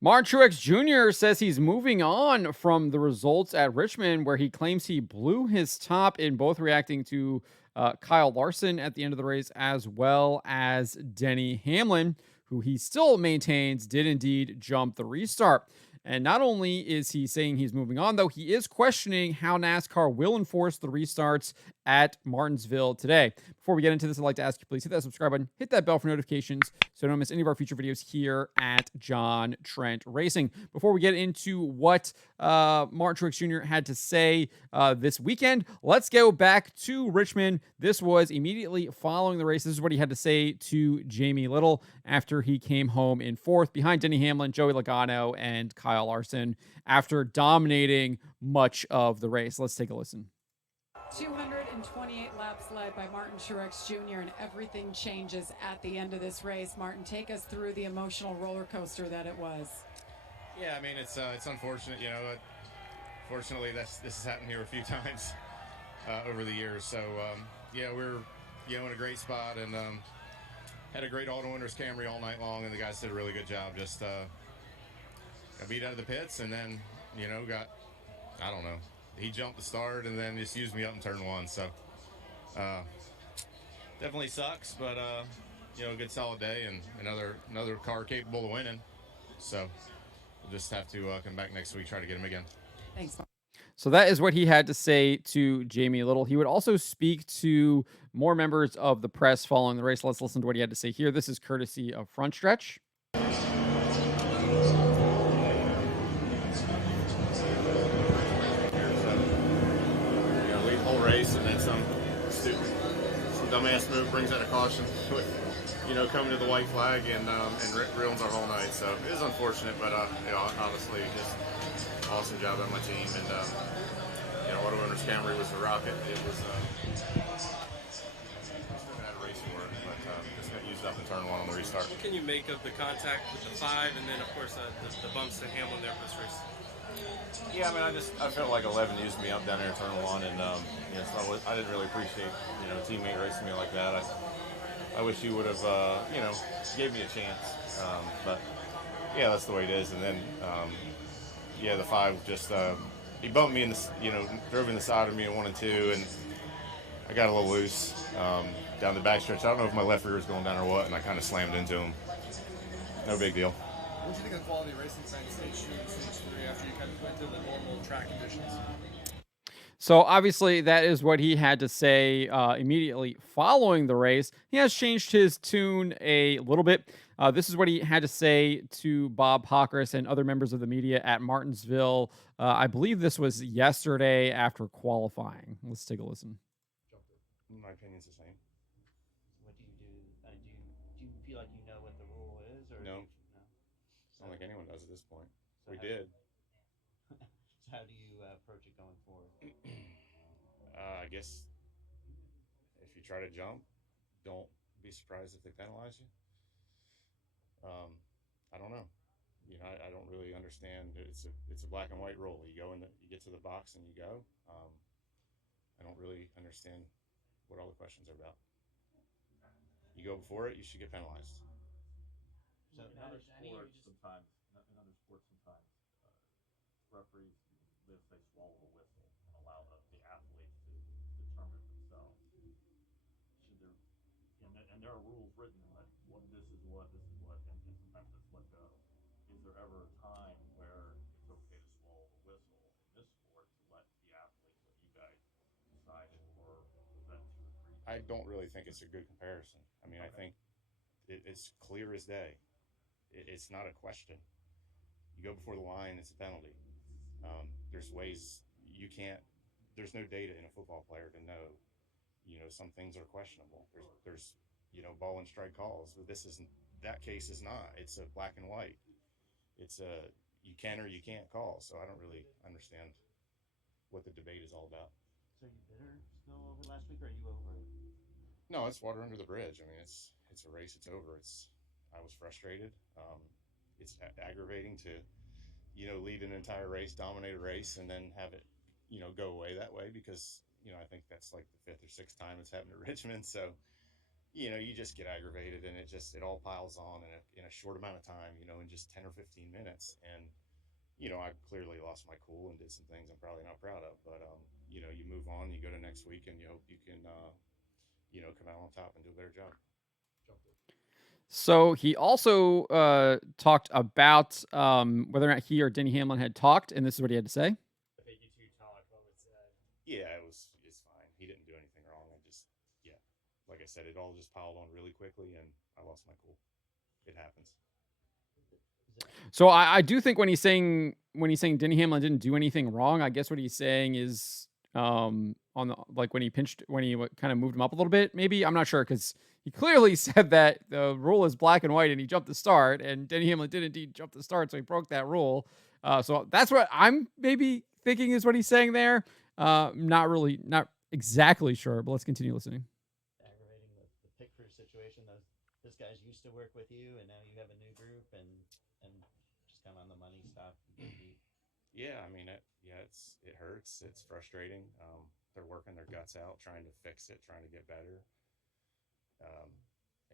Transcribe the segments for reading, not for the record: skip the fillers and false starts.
Martin Truex Jr. says he's moving on from the results at Richmond, where he claims he blew his top in both reacting to Kyle Larson at the end of the race, as well as Denny Hamlin, who he still maintains did indeed jump the restart. And not only is he saying he's moving on, though, he is questioning how NASCAR will enforce the restarts at Martinsville today. Before we get into this, I'd like to ask you, please hit that subscribe button, hit that bell for notifications so you don't miss any of our future videos here at John Trent Racing. Before we get into what Martin Truex Jr. had to say this weekend, let's go back to Richmond. This was immediately following the race. This is what he had to say to Jamie Little after he came home in fourth behind Denny Hamlin, Joey Logano, and Kyle Larson after dominating much of the race. Let's take a listen. 228 laps led by Martin Truex Jr. and everything changes at the end of this race. Martin, take us through the emotional roller coaster that it was. Yeah, I mean, it's unfortunate, you know. Fortunately, this has happened here a few times over the years. So yeah, we're in a great spot and had a great auto winners Camry all night long, and the guys did a really good job. Just got beat out of the pits, and then got, I don't know. He jumped the start and then just used me up in turn one. So definitely sucks, but a good solid day and another car capable of winning. So we'll just have to come back next week, try to get him again. Thanks. So that is what he had to say to Jamie Little. He would also speak to more members of the press following the race. Let's listen to what he had to say here. This is courtesy of Front Stretch. Race and then some dumbass move brings out a caution with coming to the white flag and ruins our whole night. So it is unfortunate, but obviously just awesome job by my team, and Auto Owners Camry was a rocket. It was had a race for it, but just got used up in turn one on the restart. What can you make of the contact with the 5 and then of course the bumps to Hamlin there for this race? Yeah, I mean, I felt like 11 used me up down there in turn one, and so I didn't really appreciate a teammate racing me like that. I wish you would have gave me a chance, but yeah, that's the way it is. And then the 5 just he bumped me in the drove in the side of me in 1 and 2, and I got a little loose down the backstretch. I don't know if my left rear was going down or what, and I kind of slammed into him. No big deal. What do you think of the quality of racing tonight, stage 2 and stage 3, after you kind of went through the normal track conditions? So obviously that is what he had to say immediately following the race. He has changed his tune a little bit. This is what he had to say to Bob Pockrass and other members of the media at Martinsville. I believe this was yesterday after qualifying. Let's take a listen. My opinion's the same. What do you do? Do you feel like you know what the rule is, or no? So, I don't think anyone does at this point. So we did. So how do you approach it going forward? I guess if you try to jump, don't be surprised if they penalize you. I don't know. I don't really understand. It's a black and white rule. You get to the box and you go. I don't really understand what all the questions are about. You go before it, you should get penalized. So in other sports, sometimes referees, if they swallow a whistle and allow the athletes to determine themselves. Should there, and there are rules written that this is what, and sometimes it's let go. Is there ever a time where it's okay to swallow the whistle in this sport to let the athletes or you guys decide it, or is that too egregious? I don't really think it's a good comparison. I mean, okay. I think it's clear as day. It's not a question. You go before the line, it's a penalty. There's ways you can't. There's no data in a football player to know. Some things are questionable. There's ball and strike calls. But that case is not. It's a black and white. It's a you can or you can't call. So I don't really understand what the debate is all about. So you bitter still over last week, or are you over it? No, it's water under the bridge. I mean, it's a race. It's over. I was frustrated. It's aggravating to lead an entire race, dominate a race, and then have it, go away that way because, I think that's like the 5th or 6th time it's happened at Richmond. So you just get aggravated, and it all piles on in a short amount of time, in just 10 or 15 minutes. And, I clearly lost my cool and did some things I'm probably not proud of, but, you move on, you go to next week, and you hope you can, come out on top and do a better job. So he also talked about whether or not he or Denny Hamlin had talked, and this is what he had to say. If you two talk, what was said? Yeah, it's fine. He didn't do anything wrong. Yeah, like I said, it all just piled on really quickly, and I lost my cool. It happens. So I do think when he's saying Denny Hamlin didn't do anything wrong, I guess what he's saying is on the like when he kind of moved him up a little bit. Maybe I'm not sure because he clearly said that the rule is black and white, and he jumped the start, and Denny Hamlin did indeed jump the start, so he broke that rule. So that's what I'm maybe thinking is what he's saying there. Not exactly sure, but let's continue listening. Aggravating the pit crew situation. This guy's used to work with you, and now you have a new group, and just kind of on the money stop. Yeah, I mean, it hurts. It's frustrating. They're working their guts out, trying to fix it, trying to get better.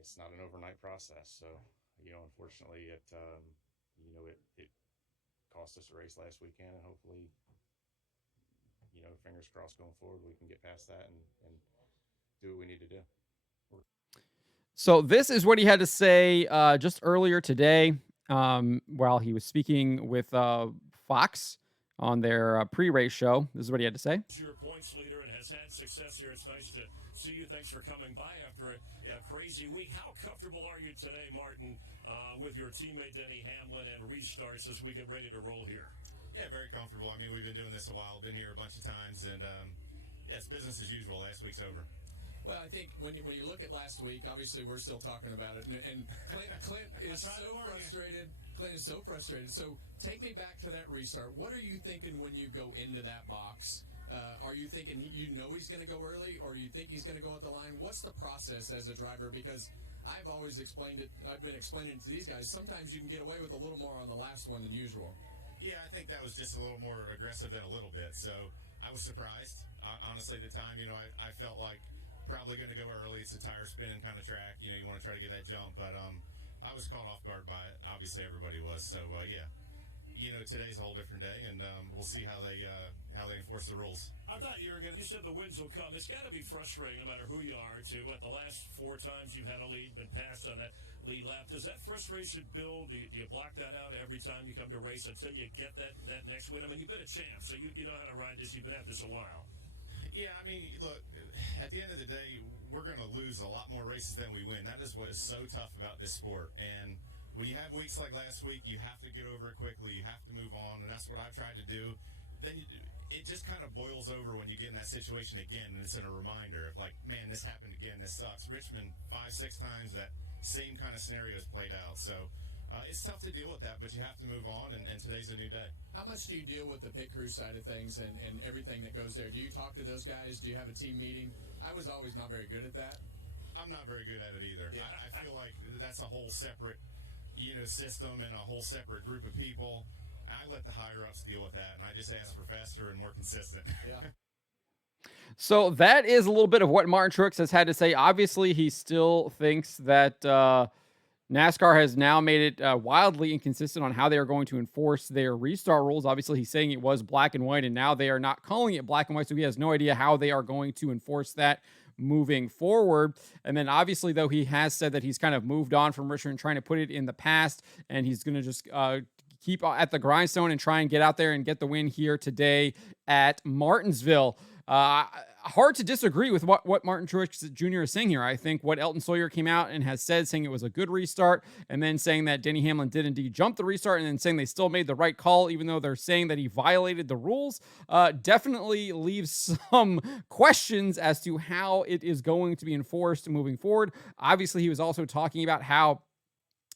It's not an overnight process. So, unfortunately, it cost us a race last weekend, and hopefully, fingers crossed going forward, we can get past that and do what we need to do. So this is what he had to say just earlier today while he was speaking with Fox on their pre-race show. This is what he had to say. Your points leader and has had success here. It's nice to see you. Thanks for coming by after a crazy week. How comfortable are you today, Martin, with your teammate Denny Hamlin and restarts as we get ready to roll here? Yeah, very comfortable. I mean, we've been doing this a while, been here a bunch of times, and it's business as usual. Last week's over. Well, I think when you look at last week, obviously we're still talking about it, and Clint is so frustrated. Clint is so frustrated. So take me back to that restart. What are you thinking when you go into that box? Are you thinking he's going to go early, or do you think he's going to go at the line? What's the process as a driver? Because I've always explained it. I've been explaining it to these guys. Sometimes you can get away with a little more on the last one than usual. Yeah, I think that was just a little more aggressive than a little bit. So I was surprised. Honestly, at the time, I felt like probably going to go early. It's a tire spinning kind of track. You want to try to get that jump. But I was caught off guard by it. Obviously, everybody was. So, yeah. Today's a whole different day, and we'll see how they enforce the rules. I thought you said the wins will come. It's got to be frustrating, no matter who you are, at the last 4 times you've had a lead, been passed on that lead lap. Does that frustration build? Do you block that out every time you come to race until you get that next win? I mean, you've been a champ, so you know how to ride this. You've been at this a while. Yeah, I mean, look, at the end of the day, we're going to lose a lot more races than we win. That is what is so tough about this sport. And when you have weeks like last week, you have to get over it quickly. You have to move on, and that's what I've tried to do. Then it just kind of boils over when you get in that situation again, and it's in a reminder of like, man, this happened again. This sucks. Richmond 5-6 times that same kind of scenario is played out. So it's tough to deal with that, but you have to move on, and today's a new day. How much do you deal with the pit crew side of things and everything that goes there? Do you talk to those guys? Do you have a team meeting? I was always not very good at that. I'm not very good at it either. Yeah. I feel like that's a whole separate, system and a whole separate group of people. I let the higher-ups deal with that, and I just ask for faster and more consistent. Yeah. So that is a little bit of what Martin Truex has had to say. Obviously, he still thinks that NASCAR has now made it wildly inconsistent on how they are going to enforce their restart rules. Obviously, he's saying it was black and white, and now they are not calling it black and white, so he has no idea how they are going to enforce that moving forward. And then obviously, though, he has said that he's kind of moved on from Richmond, trying to put it in the past, and he's going to just keep at the grindstone and try and get out there and get the win here today at Martinsville. Hard to disagree with what Martin Truex Jr. is saying here. I think what Elton Sawyer came out and has said, saying it was a good restart, and then saying that Denny Hamlin did indeed jump the restart, and then saying they still made the right call, even though they're saying that he violated the rules, definitely leaves some questions as to how it is going to be enforced moving forward. Obviously, he was also talking about how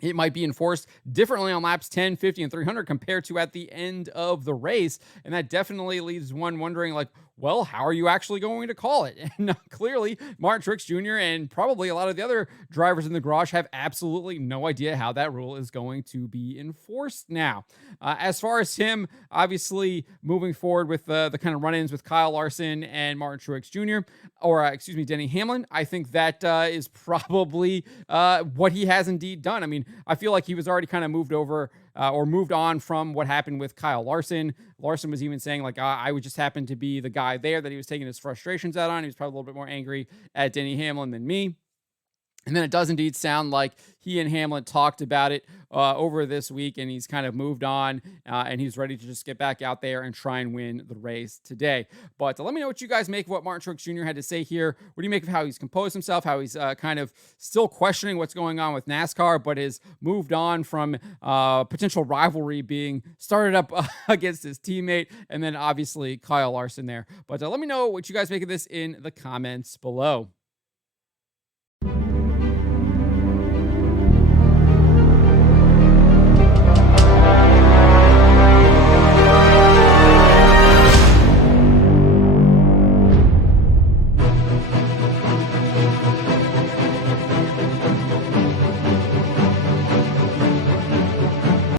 it might be enforced differently on laps 10, 50, and 300 compared to at the end of the race. And that definitely leaves one wondering, like, well, how are you actually going to call it? And clearly, Martin Truex Jr. and probably a lot of the other drivers in the garage have absolutely no idea how that rule is going to be enforced now. As far as him, obviously, moving forward with the kind of run-ins with Kyle Larson and Martin Truex Jr., or excuse me, Denny Hamlin, I think that is probably what he has indeed done. I mean, I feel like he was already kind of moved over or moved on from what happened with Kyle Larson. Larson was even saying, like, I would just happen to be the guy there that he was taking his frustrations out on. He was probably a little bit more angry at Denny Hamlin than me. And then it does indeed sound like he and Hamlin talked about it over this week, and he's kind of moved on, and he's ready to just get back out there and try and win the race today. But let me know what you guys make of what Martin Truex Jr. had to say here. What do you make of how he's composed himself, how he's kind of still questioning what's going on with NASCAR, but has moved on from potential rivalry being started up against his teammate, and then obviously Kyle Larson there. But let me know what you guys make of this in the comments below.